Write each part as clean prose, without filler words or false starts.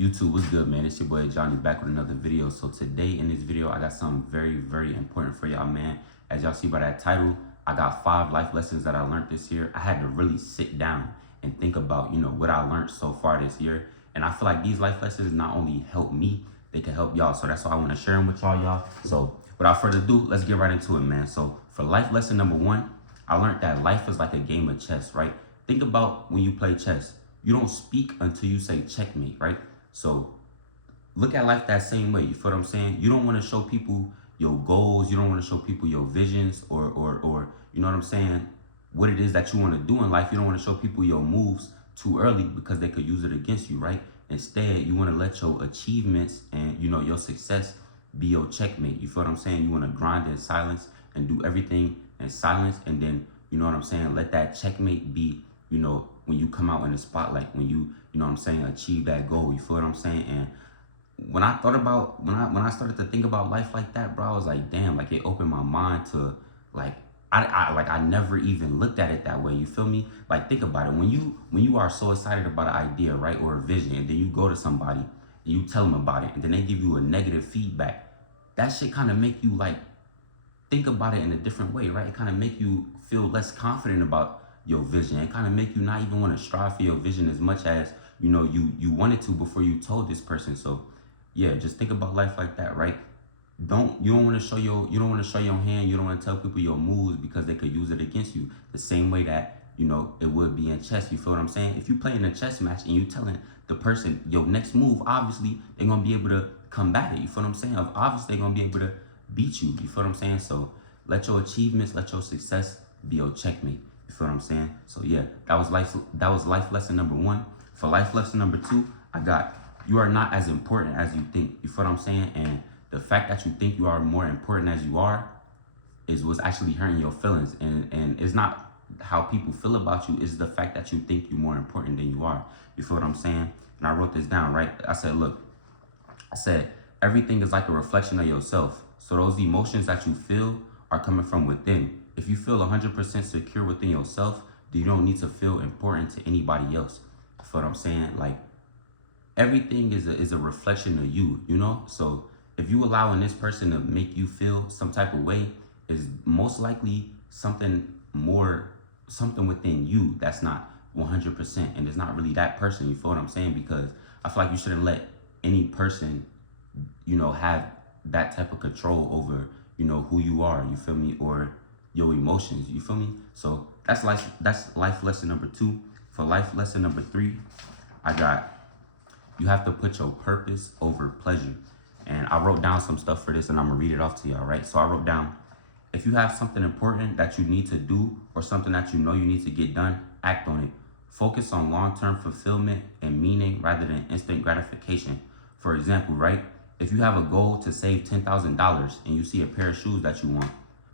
YouTube, what's good, man? It's your boy Johnny back with another video. So today in this video, I got something very, very important for y'all, man. As y'all see by that title, I got 5 life lessons that I learned this year. I had to really sit down and think about, what I learned so far this year. And I feel like these life lessons not only help me, they can help y'all. So that's why I want to share them with y'all. So without further ado, let's get right into it, man. So for life lesson number 1, I learned that life is like a game of chess, right? Think about when you play chess. You don't speak until you say checkmate, right? So look at life that same way. You feel what I'm saying? You don't want to show people your goals. You don't want to show people your visions or you know what I'm saying? What it is that you want to do in life. You don't want to show people your moves too early because they could use it against you, right? Instead, you want to let your achievements and, your success be your checkmate. You feel what I'm saying? You want to grind in silence and do everything in silence. And then, you know what I'm saying? Let that checkmate be, when you come out in the spotlight, when you achieve that goal. You feel what I'm saying? And when I thought about, when I started to think about life like that, bro, I was like, damn, like it opened my mind to like, I never even looked at it that way. You feel me? Like, think about it. When you are so excited about an idea, right, or a vision, and then you go to somebody and you tell them about it, and then they give you a negative feedback, that shit kind of make you like think about it in a different way, right? It kind of make you feel less confident about your vision. It kind of make you not even want to strive for your vision as much as you wanted to before you told this person. So yeah, just think about life like that, right? You don't want to show your hand. You don't want to tell people your moves because they could use it against you. The same way that it would be in chess. You feel what I'm saying? If you play in a chess match and you telling the person your next move, obviously they're gonna be able to combat it. You feel what I'm saying? Obviously they're gonna be able to beat you. You feel what I'm saying? So let your achievements, let your success be your checkmate. You feel what I'm saying? So yeah, that was life lesson number 1. For life lesson number 2, I got you are not as important as you think. You feel what I'm saying? And the fact that you think you are more important as you are is what's actually hurting your feelings. And it's not how people feel about you, it's the fact that you think you're more important than you are. You feel what I'm saying? And I wrote this down, right? I said, look, everything is like a reflection of yourself. So those emotions that you feel are coming from within. If you feel 100% secure within yourself, then you don't need to feel important to anybody else. You feel what I'm saying? Like, everything is a reflection of you, So if you allowing this person to make you feel some type of way, is most likely something within you that's not 100%, and it's not really that person. You feel what I'm saying? Because I feel like you shouldn't let any person, have that type of control over, who you are. You feel me? Or your emotions. You feel me? So that's life lesson number 2. For life lesson number 3, I got you have to put your purpose over pleasure. And I wrote down some stuff for this, and I'm gonna read it off to y'all, right? So I wrote down, if you have something important that you need to do or something that you need to get done, act on it. Focus on long-term fulfillment and meaning rather than instant gratification. For example, right? If you have a goal to save $10,000 and you see a pair of shoes that you want,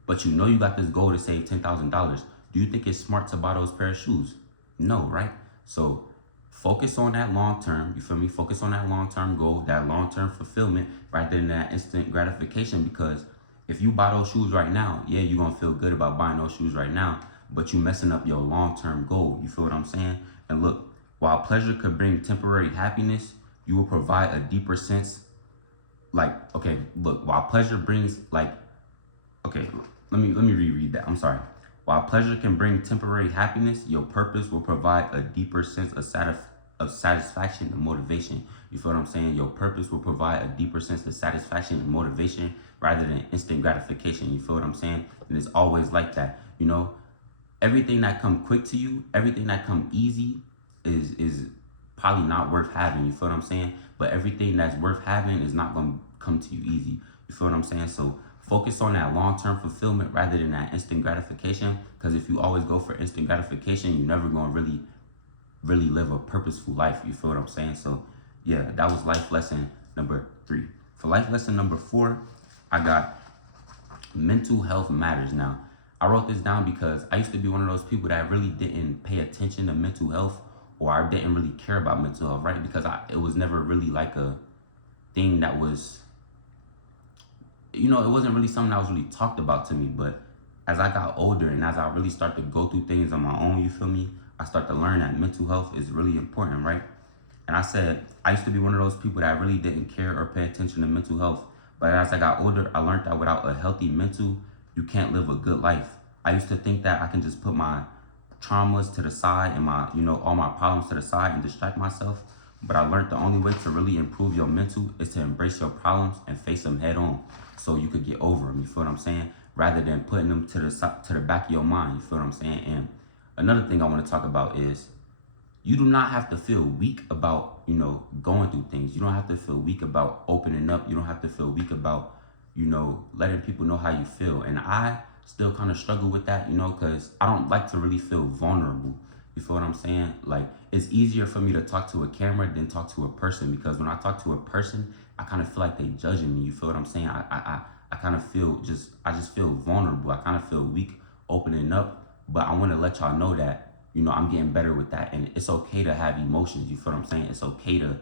but you got this goal to save $10,000, do you think it's smart to buy those pair of shoes? No, right? So focus on that long term, you feel me? Focus on that long-term goal, that long-term fulfillment rather than that instant gratification. Because if you buy those shoes right now, yeah, you're gonna feel good about buying those shoes right now, but you messing up your long-term goal. You feel what I'm saying? And look, while pleasure could bring temporary happiness, you will provide a deeper sense. While pleasure brings let me reread that. I'm sorry. While pleasure can bring temporary happiness, your purpose will provide a deeper sense of satisfaction and motivation. You feel what I'm saying? Your purpose will provide a deeper sense of satisfaction and motivation rather than instant gratification. You feel what I'm saying? And it's always like that. Everything that come quick to you, everything that come easy is probably not worth having. You feel what I'm saying? But everything that's worth having is not going to come to you easy. You feel what I'm saying? So focus on that long-term fulfillment rather than that instant gratification. Because if you always go for instant gratification, you're never going to really live a purposeful life. You feel what I'm saying? So yeah, that was life lesson number 3. For life lesson number 4, I got mental health matters. Now, I wrote this down because I used to be one of those people that really didn't pay attention to mental health, or I didn't really care about mental health, right? Because it was never really like a thing that was, it wasn't really something that was really talked about to me. But as I got older and as I really start to go through things on my own, you feel me? I start to learn that mental health is really important, right? And I said, I used to be one of those people that really didn't care or pay attention to mental health. But as I got older, I learned that without a healthy mental, you can't live a good life. I used to think that I can just put my traumas to the side and my, all my problems to the side and distract myself. But I learned the only way to really improve your mental is to embrace your problems and face them head on so you could get over them. You feel what I'm saying? Rather than putting them to the back of your mind. You feel what I'm saying? And another thing I want to talk about is you do not have to feel weak about, going through things. You don't have to feel weak about opening up. You don't have to feel weak about, letting people know how you feel. And I still kind of struggle with that, because I don't like to really feel vulnerable. You feel what I'm saying? Like, it's easier for me to talk to a camera than talk to a person, because when I talk to a person, I kind of feel like they judging me. You feel what I'm saying? I kind of feel I just feel vulnerable. I kind of feel weak opening up, but I want to let y'all know that, I'm getting better with that. And it's okay to have emotions. You feel what I'm saying? It's okay to,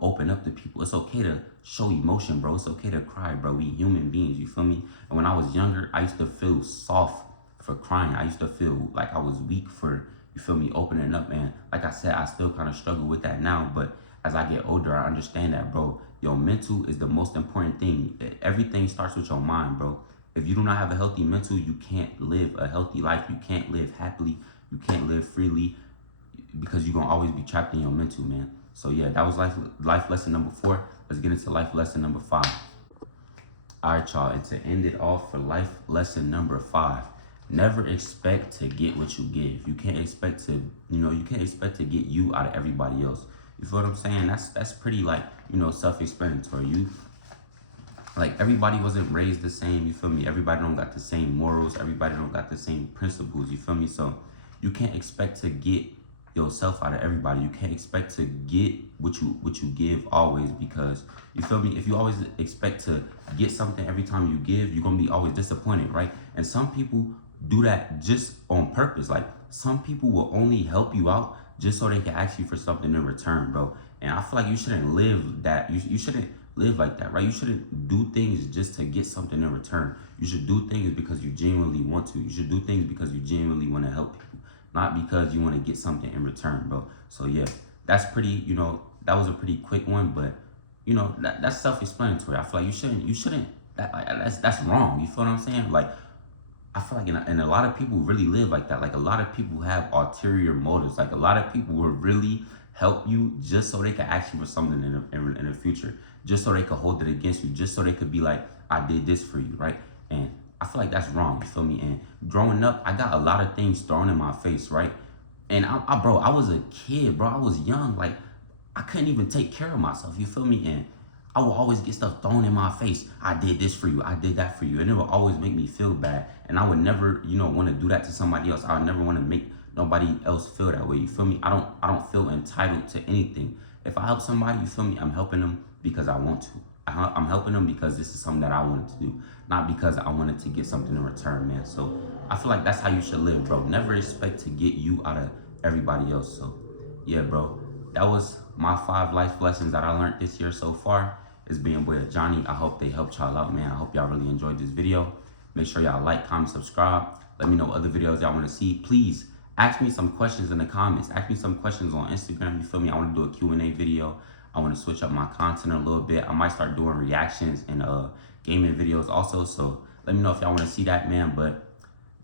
open up to people. It's okay to show emotion, bro. It's okay to cry, bro. We human beings, you feel me? And when I was younger, I used to feel soft for crying. I used to feel like I was weak for, you feel me, opening up. And like I said, I still kind of struggle with that now. But as I get older, I understand that, bro. Your mental is the most important thing. Everything starts with your mind, bro. If you do not have a healthy mental, you can't live a healthy life. You can't live happily. You can't live freely, because you're going to always be trapped in your mental, man. So yeah, that was life lesson number 4. Let's get into life lesson number 5. All right, y'all. And to end it off for life lesson number 5, never expect to get what you give. You can't expect to, you can't expect to get you out of everybody else. You feel what I'm saying? That's pretty like, self-explanatory. Like, everybody wasn't raised the same, you feel me? Everybody don't got the same morals. Everybody don't got the same principles, you feel me? So you can't expect to get yourself out of everybody. You can't expect to get what you give always, because, you feel me? If you always expect to get something every time you give, you're gonna be always disappointed, right? And some people do that just on purpose. Like, some people will only help you out just so they can ask you for something in return, bro. And I feel like you shouldn't live that. You shouldn't live like that, right? You shouldn't do things just to get something in return. You should do things because you genuinely want to. You should do things because you genuinely want to help people, not because you want to get something in return, bro. So yeah, that's pretty, that was a pretty quick one, but that's self-explanatory. I feel like you shouldn't, that's wrong. You feel what I'm saying? Like, I feel like, and a lot of people really live like that. Like, a lot of people have ulterior motives. Like, a lot of people will really help you just so they can ask you for something in the future, just so they could hold it against you, just so they could be like, I did this for you, right? And I feel like that's wrong, you feel me? And growing up, I got a lot of things thrown in my face, right? And bro, I was a kid, bro. I was young. Like, I couldn't even take care of myself, you feel me? And I will always get stuff thrown in my face. I did this for you. I did that for you. And it will always make me feel bad. And I would never, want to do that to somebody else. I would never want to make nobody else feel that way. You feel me? I don't feel entitled to anything. If I help somebody, you feel me? I'm helping them because I want to. I'm helping them because this is something that I wanted to do, not because I wanted to get something in return, man. So I feel like that's how you should live, bro. Never expect to get you out of everybody else. So yeah, bro, that was my 5 life lessons that I learned this year so far. It's being boy Johnny. I hope they helped y'all out, man. I hope y'all really enjoyed this video. Make sure y'all like, comment, subscribe. Let me know other videos y'all want to see. Please ask me some questions in the comments. Ask me some questions on Instagram. You feel me? I want to do a Q&A video. I want to switch up my content a little bit. I might start doing reactions and gaming videos also. So let me know if y'all want to see that, man. But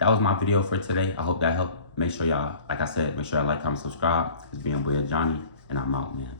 that was my video for today. I hope that helped. Make sure y'all, like I said, make sure y'all like, comment, subscribe. It's being boy Johnny, and I'm out, man.